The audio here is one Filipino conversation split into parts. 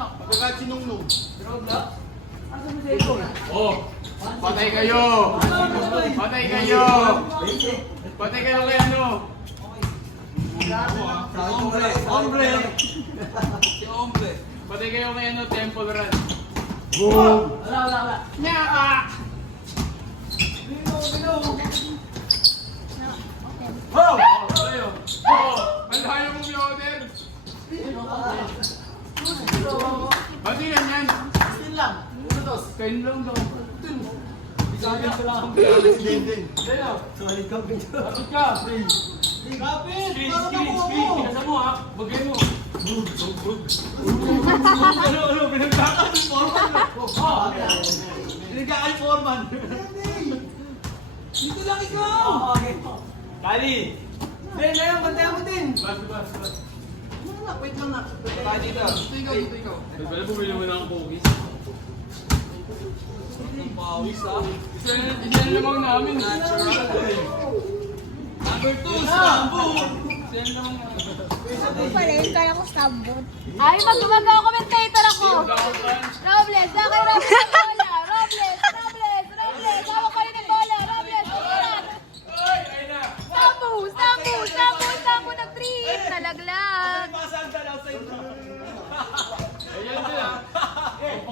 Pagkagat si Nungnung. Oh! Patay kayo! Patay kayo! Patay kayo kay ano? Hombre! Si Ombre. Patay kayo kay ano, Temple Run. Boom! Wala. Nya! Oh! Kayo! Oh! Malayo mo yung order! Pati yan! Still lang. Kain lang daw. Isagin ko lang. Din. Kapit ka! Kapit! Screen! Para makuha mo. Pinasa mo ha! Bagay mo! Pinagkakaan Foreman. Pinagkakaan Foreman. Dito lang ikaw. Kali! Hindi, ngayon, bantayan mo din. Bas! Wait lang na. Baka dito. Dito ikaw. Pwede bumili mo ng cookies. Pawis ha. Isa na lamang namin. Number 2, Stambo. Isa na lamang namin. Pa rin, kaya ko stambot. Ay, mag-commentator ako. Robles, sa kay Robles ang bola. Robles. Hawak pa rin ang bola. Robles, ulat. Stambo ng 3. Nalaglag. Ayan sila.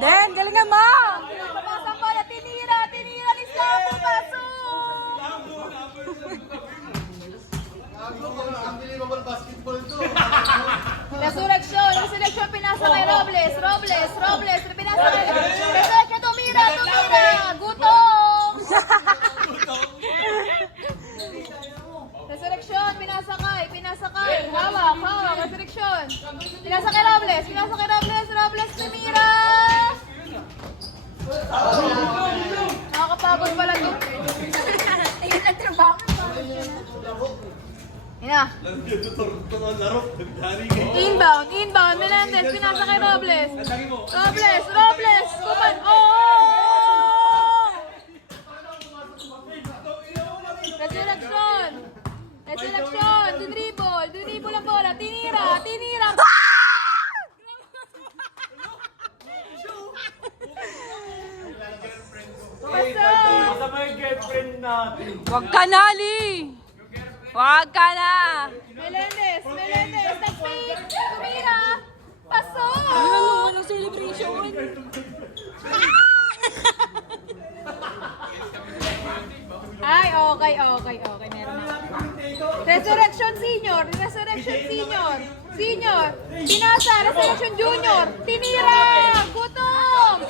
Den, galingan mo. Papasang bola, tinira ni Stambo. Pasok. Unbelievable basketball to. Resurrection, pinasa kay Robles, pinasa kay Resurrection, tumira, gutom! Resurrection, pinasa kay, hawak, Resurrection. Pinasa kay Robles, tumira! Nakakapagod pala to. Tingin ang trabaho. Ina. Inbound, Menendez, pinasa kay Robles. Robles, Resurrection, dribble ang bola, tinira. Kasama yung girlfriend natin. Wag ka na, Ali! Wag ka na! Melendez, nag-fake, tumira, pasok! Anong celebration? Ay, okay, meron na. Resurrection Senior, pinasa, Resurrection Junior, tinira, gutom!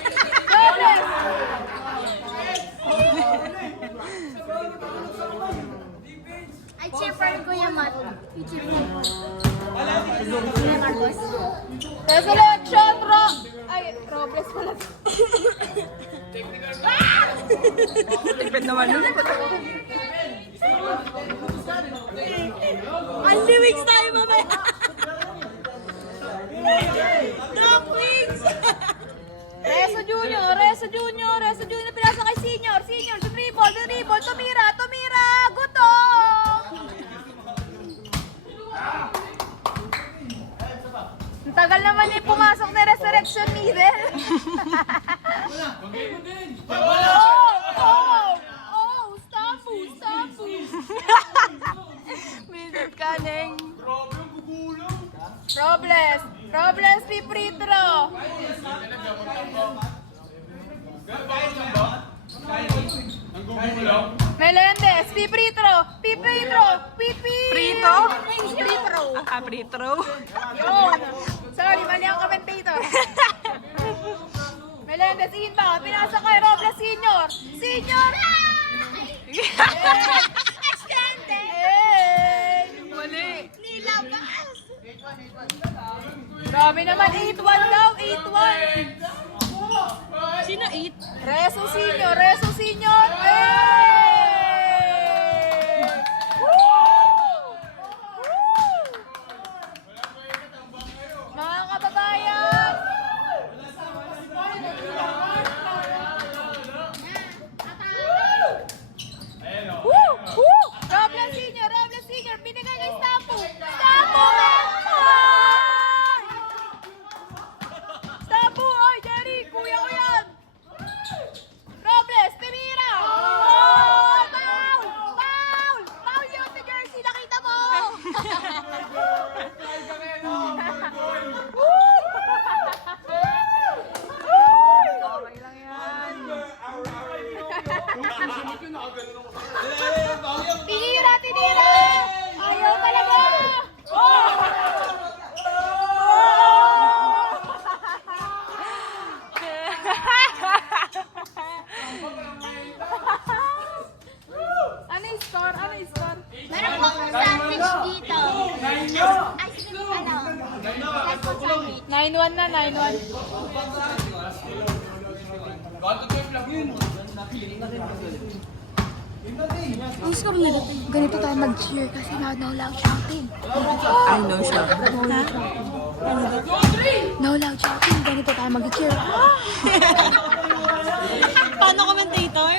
Robles! Ay, cheaper ko yung mat. Resurrection, Robles pala. Tipid naman nun. Ang lyrics tayo mamaya. Drop wings! Reso Junior, pinasa kay Senior, dribble, tumira, gutom! Ang tagal naman yung pumasok na Resurrection Middle. Stampo. Middle kaning. Robles, Pipritro. Ang gugulaw. Melendez, Pipritro. Prito? Pipritro. Prito. Yun. Sorry, mali ang commentator. Melendez, inbound. Pinasa kay Robles, Senior. Mali. Grabe naman, 8-1 daw, 8-1. Sino eat? Reso Senior. Mga kababayan. Robles Senior, binigay kay Stampo. Stampo! 9-1. Ang score na ganito tayo mag-cheer kasi no loud shouting. I know siya. No loud shouting, ganito tayo mag-cheer. Paano commentator?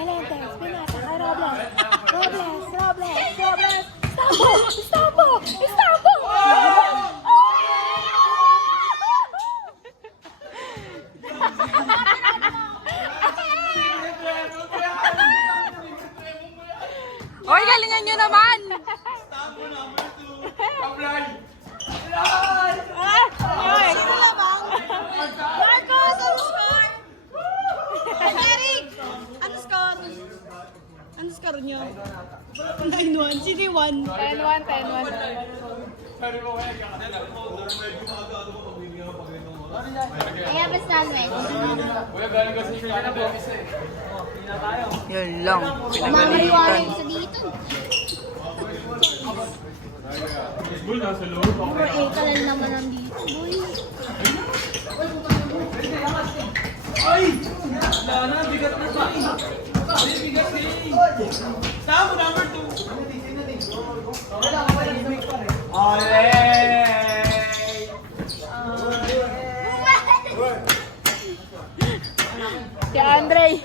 Hello, guys. Pinata kay Robles. Robles. Istanbul! Oy, galingan nyo naman! Ay, sino lamang? Marcos, ano score? Eric, ano score? Ano score nyo? 9-1. Sino yung 1? 10-1. Kaya basta Manuel. Yun lang. Mamariwala sa dito. Puro kalal naman nandito, boy. Tama, number 2. Si Andre,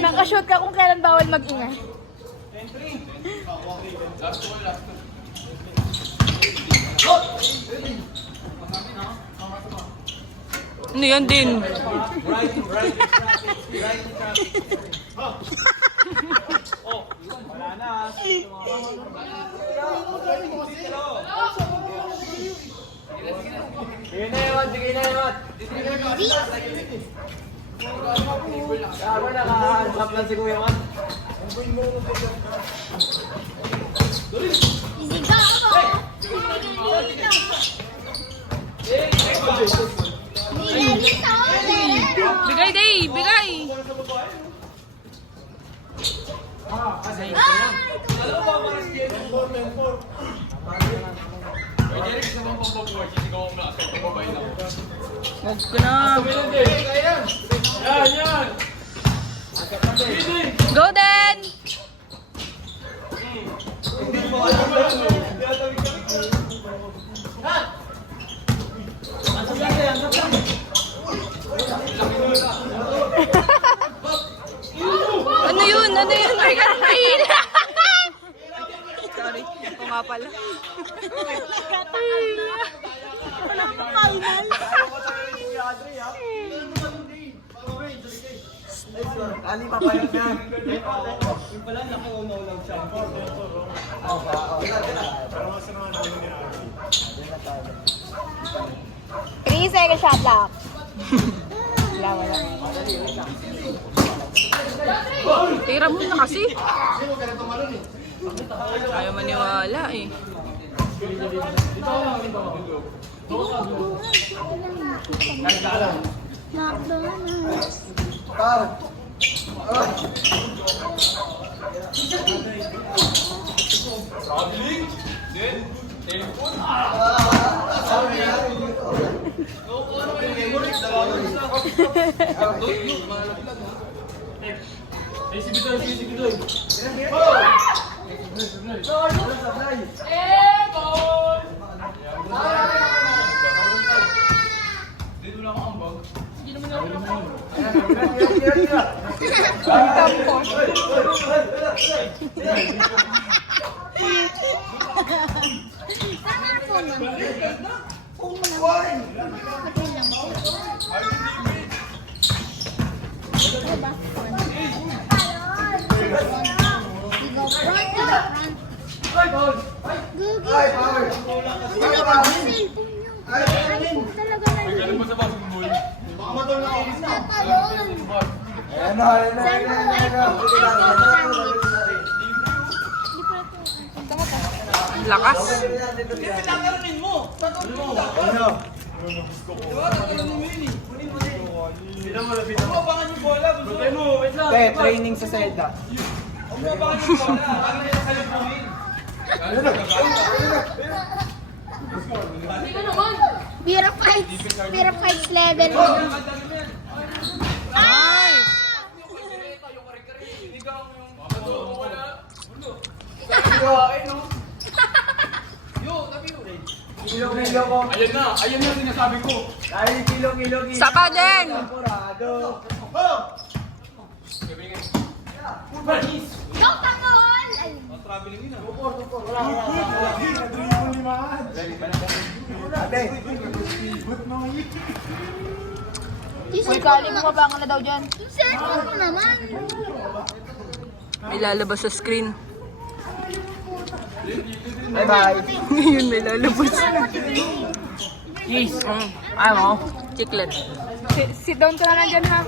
nakashoot ka kung kailan bawal mag-ingay. Ano yan din? Isiga ako. Dito. Bigay, Day! Bigay! Huwag ko na. Go, Dan! Ano yun? Ay, kanahil! Sorry, ako nga pala. Nakakainan. Ali, papayag na. Yung pala, nakuunaw siya. 3-second shot clock. Wala. Tira mo na kasi. Ayaw maniwala eh. McDonald's. Sana phone mo. Phone mo lang. Patay lang. Diba? Go front to the front. Gugi. Dali ka sa cellphone niyo. Ay, po talaga na yun. Tatalon. Ang lakas. Tatalunin mo! Tatalunin mo dapat! Diba? Tatalunin mo yun eh. Abangan yung bola. Training sa Zelda. Abangan yung bola. Abangan yung salupuin. Pira fights level. Ay! Kilo-kilo ko. Ayan na sinasabi ko. Dahil kilo-kilo. Sapa din! Porado. Go, Kakahol! Uy, kali mo ba na daw dyan? Yung cellphone ko naman. May lalabas sa screen. Bye-bye. Yun, may lalabas. Cheese. Ano? Chiclet. Sit down ka na lang dyan, ha?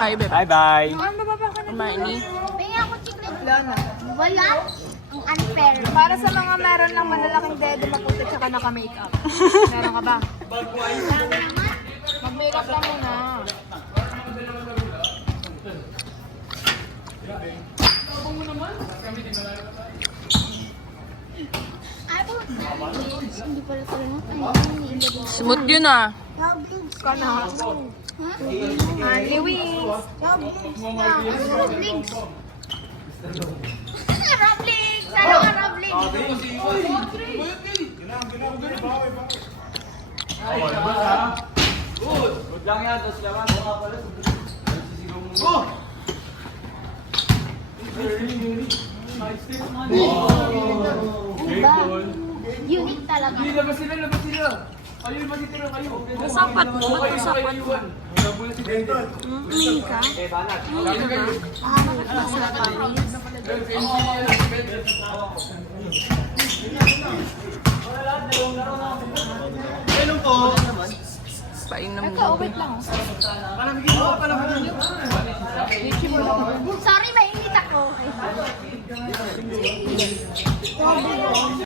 Ay, bebe. Bye-bye. Ano ba ka na? Hermione. May ako chiclet. Wala na. Wala. Ang unfair. Para sa mga meron lang malalaking dedo, maputi tsaka naka-makeup. Meron ka ba? Mag-makeup ka muna. Hindi pala talaga. Smooth yun ah. Ka na. Manly wings. Roblings. Roblings. Ano ka, Roblings? Good lang yan. Tapos laman. Baka pala. Unique talaga. Labas sila. Kayo, magitira kayo. Masapat mo. Ba't masapat mo? Umihi ka? Painom mo. Wait lang. Sorry, mainit ako.